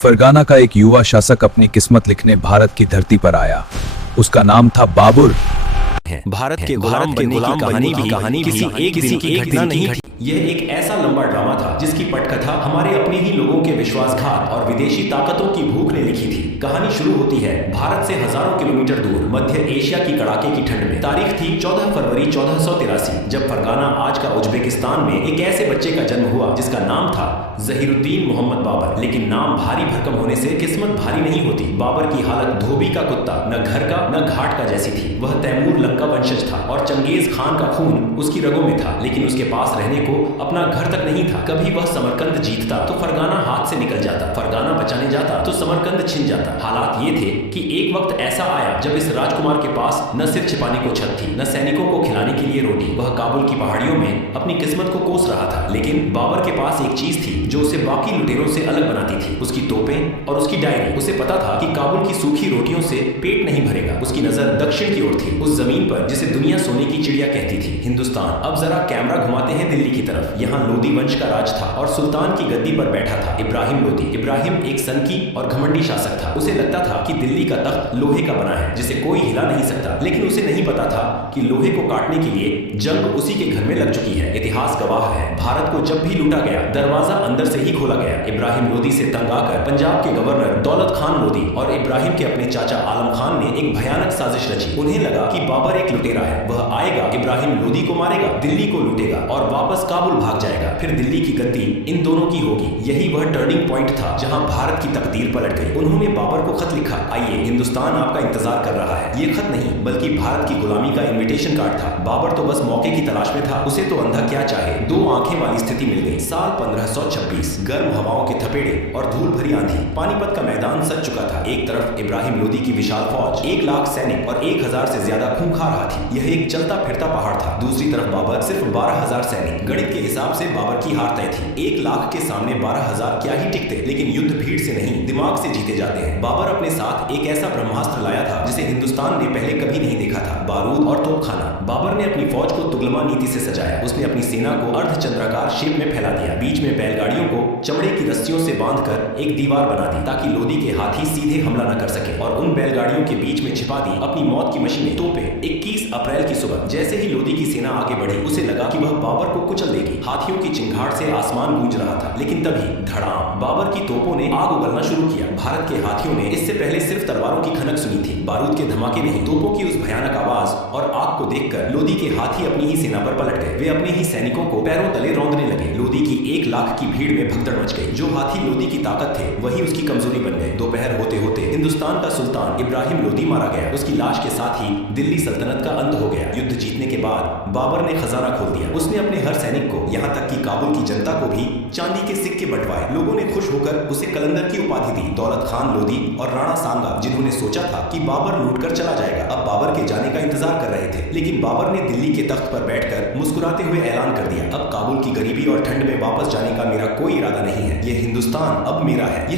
Fergana का एक युवा शासक अपनी किस्मत लिखने भारत की धरती पर आया। उसका नाम था बाबर। भारत के गुलाम बनने की कहानी किसी एक दिन की घटना नहीं थी। यह एक ऐसा लंबा ड्रामा था जिसकी पटकथा हमारे अपने ही लोगों के विश्वासघात और विदेशी ताकतों की भूख ने लिखी थी। कहानी शुरू होती है भारत से हजारों किलोमीटर दूर मध्य एशिया की कड़ाके की ठंड में। तारीख थी 14 फरवरी 1483, जब फरगाना आज का उज्बेकिस्तान में एक ऐसे बच्चे का जन्म हुआ जिसका नाम था जहीरुद्दीन मोहम्मद बाबर। लेकिन नाम भारी भरकम होने से किस्मत भारी नहीं होती। बाबर की हालत धोबी का कुत्ता, न घर का न घाट का जैसी थी। वह तैमूर लंका वंशज था और चंगेज खान का खून उसकी रगों में था, लेकिन उसके पास रहने को अपना घर तक नहीं था। कभी वह समरकंद जीतता तो फरगाना हाथ से निकल जाता, फरगाना बचाने जाता तो समरकंद छिन जाता। हालात ये थे कि एक वक्त ऐसा आया जब इस राजकुमार के पास न सिर छिपाने को छत थी, न सैनिकों को खिलाने के लिए रोटी। वह काबुल की पहाड़ियों में अपनी किस्मत को कोस रहा था, लेकिन बाबर के पास एक चीज थी जो उसे बाकी लुटेरों से अलग बनाती थी, उसकी तोपें और उसकी डायरी। उसे पता था कि काबुल की सूखी रोटियों से पेट नहीं भरेगा। उसकी नजर दक्षिण की ओर थी, उस जमीन पर जिसे दुनिया सोने की चिड़िया कहती थी, हिंदुस्तान। अब जरा कैमरा घुमाते हैं दिल्ली की तरफ। यहाँ लोदी वंश का राज था और सुल्तान की गद्दी पर बैठा था इब्राहिम लोदी। इब्राहिम एक सनकी और घमंडी शासक था। उसे लगता था कि दिल्ली का तख्त लोहे का बना है जिसे कोई हिला नहीं सकता, लेकिन उसे नहीं पता था कि लोहे को काटने के लिए जंग उसी के घर में लग चुकी है। इतिहास गवाह है, भारत को जब भी लूटा गया दरवाजा अंदर से ही खोला गया। इब्राहिम लोदी से तंग आकर पंजाब के गवर्नर दौलत खान लोदी और इब्राहिम के अपने चाचा आलम खान ने एक भयानक साजिश रची। उन्हें लगा कि बाबर एक लुटेरा है, वह आएगा, इब्राहिम लोदी को मारेगा, दिल्ली को लूटेगा और वापस काबुल भाग जाएगा। फिर दिल्ली की गद्दी इन दोनों की होगी। यही वह टर्निंग पॉइंट था जहां भारत की तकदीर पलट गई। उन्होंने बाबर को खत लिखा, आइए हिंदुस्तान आपका इंतजार कर रहा है। ये खत नहीं बल्कि भारत की गुलामी का इन्विटेशन कार्ड था। बाबर तो बस मौके की तलाश में था, उसे तो अंधा क्या चाहे। दो आंखें वाली स्थिति मिल गई। साल 1526, गर्म हवाओं के थपेड़े और धूल भरी आंधी। पानीपत का मैदान सज चुका था। एक तरफ इब्राहिम लोदी की विशाल फौज, 1 लाख सैनिक और 1000 से ज्यादा खून खा रहा थी। यह एक चलता फिरता पहाड़ था। दूसरी तरफ बाबर, सिर्फ 12000 सैनिक। गणित के हिसाब से बाबर की हार तय थी। 1 लाख के सामने 12000 क्या ही टिकते, लेकिन युद्ध भीड़ से नहीं दिमाग से जीते जाते हैं। बाबर अपने साथ एक ऐसा ब्रह्मास्त्र लाया था जिसे हिंदुस्तान ने पहले कभी नहीं देखा था, बारूद और तोपखाना। बाबर ने अपनी फौज को तुगलमा नीति से सजाया। उसने अपनी सेना को अर्धचंद्राकार शेप में फैला दिया। बीच में बैलगाड़ियों को चमड़े की रस्सियों से बांधकर एक दीवार बना दी ताकि लोदी के हाथी सीधे हमला न कर सके, और उन बैलगाड़ियों के बीच में छिपा दी अपनी मौत की मशीनें, तोपें। 21 अप्रैल की सुबह जैसे ही लोदी की सेना आगे बढ़ी, उसे लगा कि वह बाबर को कुचल देगी। हाथियों की चिंगाड़ से आसमान गूंज रहा था, लेकिन तभी धड़ाम, बाबर की तोपों ने आग उगलना शुरू किया। भारत के हाथियों ने इससे पहले सिर्फ तलवारों की खनक सुनी थी, बारूद के धमाके नहीं। तोपों की उस भयानक आवाज और आग को देखकर लोदी के हाथी अपनी ही सेना पर पलट गए। वे अपने ही सैनिकों को पैरों तले रौंदने लगे। लोदी की 1 लाख की भीड़ में भगदड़ मच गई। जो हाथी लोदी की ताकत थे वही उसकी कमजोरी बन गए। दोपहर होते होते हिंदुस्तान का सुल्तान इब्राहिम लोदी मारा गया। उसकी लाश के साथ ही दिल्ली सल्तनत का अंत हो गया। युद्ध जीतने के बाद बाबर ने खजाना खोल दिया। उसने अपने हर सैनिक को, यहाँ तक कि काबुल की जनता को भी चांदी के सिक्के बंटवाए। लोगों ने खुश होकर उसे कलंदर की उपाधि दी। दौलत खान लोदी और राणा सांगा, जिन्होंने सोचा था कि बाबर लूटकर चला जाएगा, अब बाबर के जाने का इंतजार कर रहे थे। लेकिन बाबर ने दिल्ली के तख्त पर बैठकर मुस्कुराते हुए ऐलान कर दिया, अब काबुल की गरीबी और ठंड में वापस जाने का मेरा कोई इरादा नहीं है। यह हिंदुस्तान अब मेरा है।